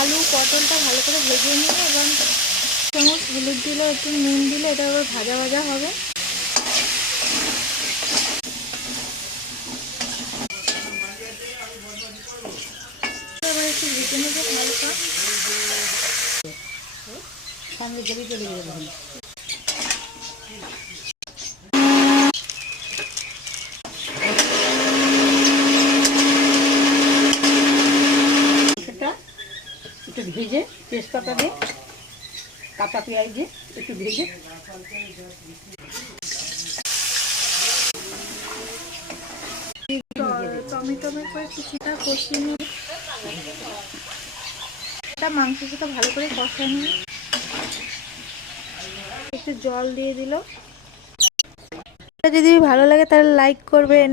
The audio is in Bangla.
আলু পটলটা ভালো করে ভেজে নিয়ে এবং চামচ হলুদ দিলে একটু নুন দিলে এটা আবার ভাজা ভাজা হবে। এবার একটু ভেজে নেবো হালকা। সামনে গেলে চলে যাবে। একটু ভেজে তেজপাতা দিয়ে কাঁচা পেঁয়াজ দিয়ে একটু ভেজে টমেটো করে কিছুটা কষিয়ে নিয়ে এটা মাংসের সাথে ভালো করে কষা নিয়ে একটু জল দিয়ে দিল। যদি ভালো লাগে তাহলে লাইক করবেন।